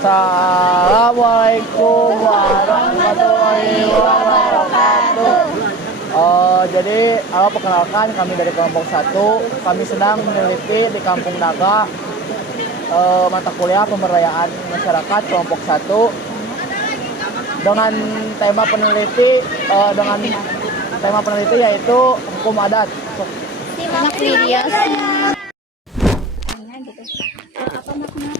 Assalamualaikum warahmatullahi wabarakatuh. Jadi perkenalkan kami dari kelompok 1. Kami sedang meneliti di Kampung Naga mata kuliah pemberdayaan masyarakat kelompok 1 dengan tema peneliti yaitu hukum adat. Simak video. Apa makna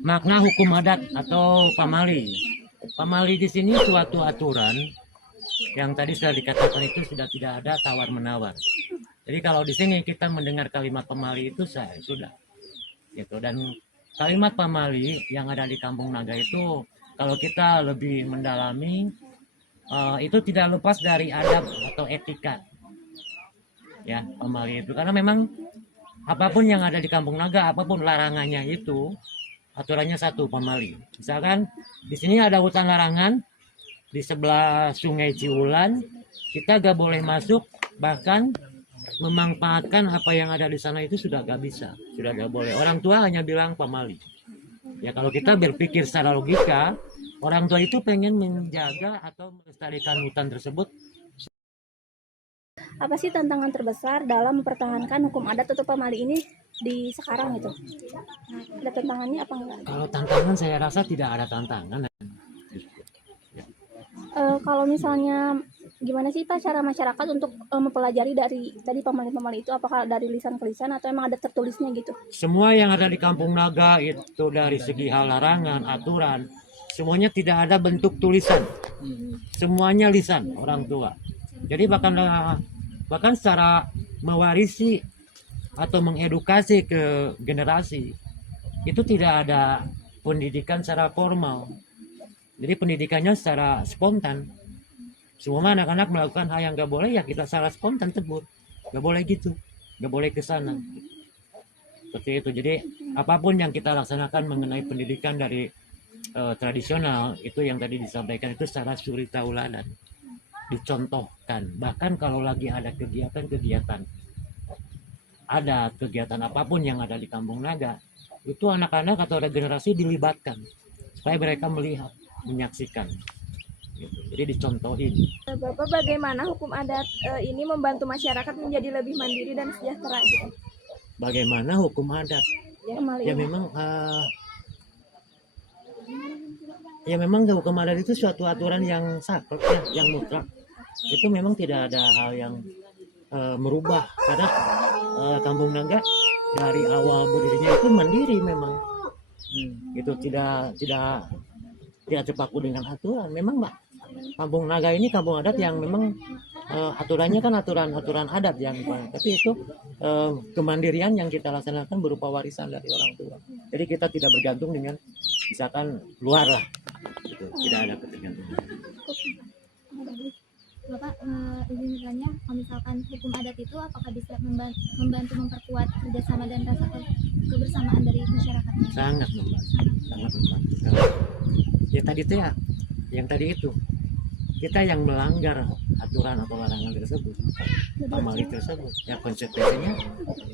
Makna hukum adat atau pamali. Pamali di sini suatu aturan yang tadi sudah dikatakan itu sudah tidak ada tawar menawar. Jadi kalau di sini kita mendengar kalimat pamali itu sudah gitu. Dan kalimat pamali yang ada di Kampung Naga itu kalau kita lebih mendalami itu tidak lepas dari adab atau etika. Ya, pamali itu karena memang apapun yang ada di Kampung Naga, apapun larangannya itu aturannya satu, pamali. Misalkan di sini ada hutan larangan di sebelah Sungai Ciulan, kita gak boleh masuk, bahkan memanfaatkan apa yang ada di sana itu sudah gak bisa, sudah gak boleh. Orang tua hanya bilang pamali. Ya kalau kita berpikir secara logika, orang tua itu pengen menjaga atau melestarikan hutan tersebut. Apa sih tantangan terbesar dalam mempertahankan hukum adat atau pamali ini di sekarang itu? Ada tantangannya apa enggak? Kalau tantangan saya rasa tidak ada tantangan. Kalau misalnya gimana sih Pak cara masyarakat untuk mempelajari dari tadi pamali-pamali itu, apakah dari lisan ke lisan atau emang ada tertulisnya gitu? Semua yang ada di Kampung Naga itu dari segi hal larangan, aturan, semuanya tidak ada bentuk tulisan. Semuanya lisan orang tua. Jadi bahkan secara mewarisi atau mengedukasi ke generasi itu tidak ada pendidikan secara formal. Jadi pendidikannya secara spontan. Semua anak-anak melakukan hal yang gak boleh ya kita secara spontan tegur. Gak boleh gitu, gak boleh ke sana. Seperti itu. Jadi apapun yang kita laksanakan mengenai pendidikan dari tradisional itu yang tadi disampaikan itu secara suri tauladan, dicontohkan. Bahkan kalau lagi ada kegiatan apapun yang ada di Kampung Naga, itu anak-anak atau regenerasi dilibatkan supaya mereka melihat, menyaksikan gitu. Jadi dicontohin. Bapak, bagaimana hukum adat ini membantu masyarakat menjadi lebih mandiri dan sejahtera gitu? Bagaimana hukum adat? Ya memang hukum adat itu suatu aturan yang saklek ya, yang mutlak. Itu memang tidak ada hal yang merubah karena Kampung Naga dari awal berdirinya itu mandiri memang. Itu tidak terpaku dengan aturan. Memang Mbak, Kampung Naga ini kampung adat yang memang aturannya kan aturan adat yang tapi itu kemandirian yang kita laksanakan berupa warisan dari orang tua. Jadi kita tidak bergantung dengan misalkan luar lah. Gitu. Tidak ada ketergantungan. Bapak, izin bertanya, kalau misalkan hukum adat itu apakah bisa membantu memperkuat kerjasama dan rasa kebersamaan dari masyarakat? Sangat membantu. Ya tadi itu ya, yang tadi itu kita yang melanggar aturan atau larangan tersebut, pamali tersebut, ya konsekuensinya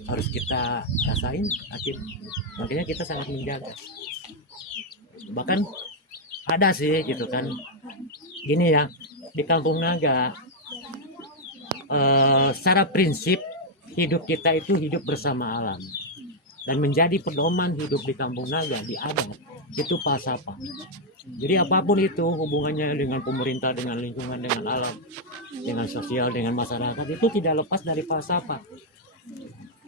harus kita rasain akibat. Makanya kita sangat menjaga. Bahkan ada sih gitu kan, gini ya, di Kampung Naga secara prinsip hidup kita itu hidup bersama alam dan menjadi pedoman hidup di Kampung Naga di adat itu pasapa. Jadi apapun itu hubungannya dengan pemerintah, dengan lingkungan, dengan alam, dengan sosial, dengan masyarakat itu tidak lepas dari pasapa.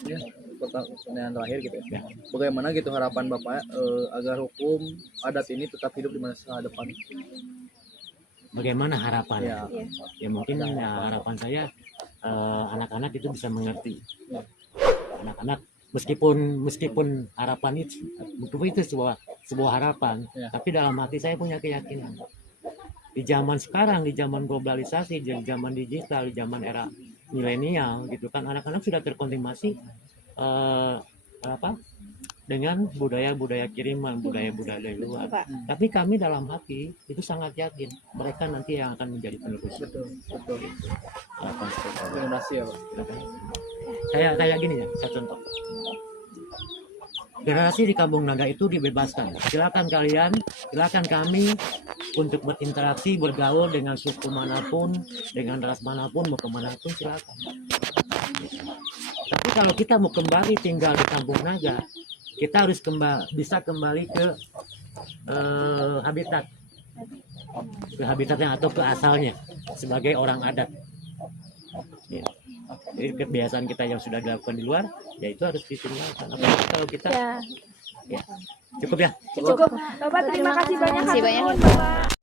Ya, pertanyaan terakhir gitu ya. Bagaimana gitu harapan Bapak agar hukum adat ini tetap hidup di masa depan? Bagaimana harapan? Ya mungkin harapan saya anak-anak itu bisa mengerti. Anak-anak meskipun harapan itu sebuah harapan, tapi dalam hati saya punya keyakinan di zaman sekarang, di zaman globalisasi, di zaman digital, di zaman era milenial gitu kan, anak-anak sudah terkontaminasi dengan budaya-budaya kiriman, budaya-budaya dari luar. Tapi kami dalam hati itu sangat yakin mereka nanti yang akan menjadi penerus. Betul. Terima kasih ya Pak. kayak gini ya, saya contoh. Generasi di Kampung Naga itu dibebaskan. Silakan kalian, silakan kami untuk berinteraksi, bergaul dengan suku manapun, dengan ras manapun, mau kemana pun silakan. Tapi kalau kita mau kembali tinggal di Kampung Naga, kita harus bisa kembali ke habitatnya atau ke asalnya sebagai orang adat. Ya. Jadi kebiasaan kita yang sudah dilakukan di luar, ya itu harus ditinggalkan. Apalagi kalau kita, Ya, ya cukup ya. cukup. Bapak terima kasih banyak. Terima kasih Hatur banyak. nuhun, Bapak.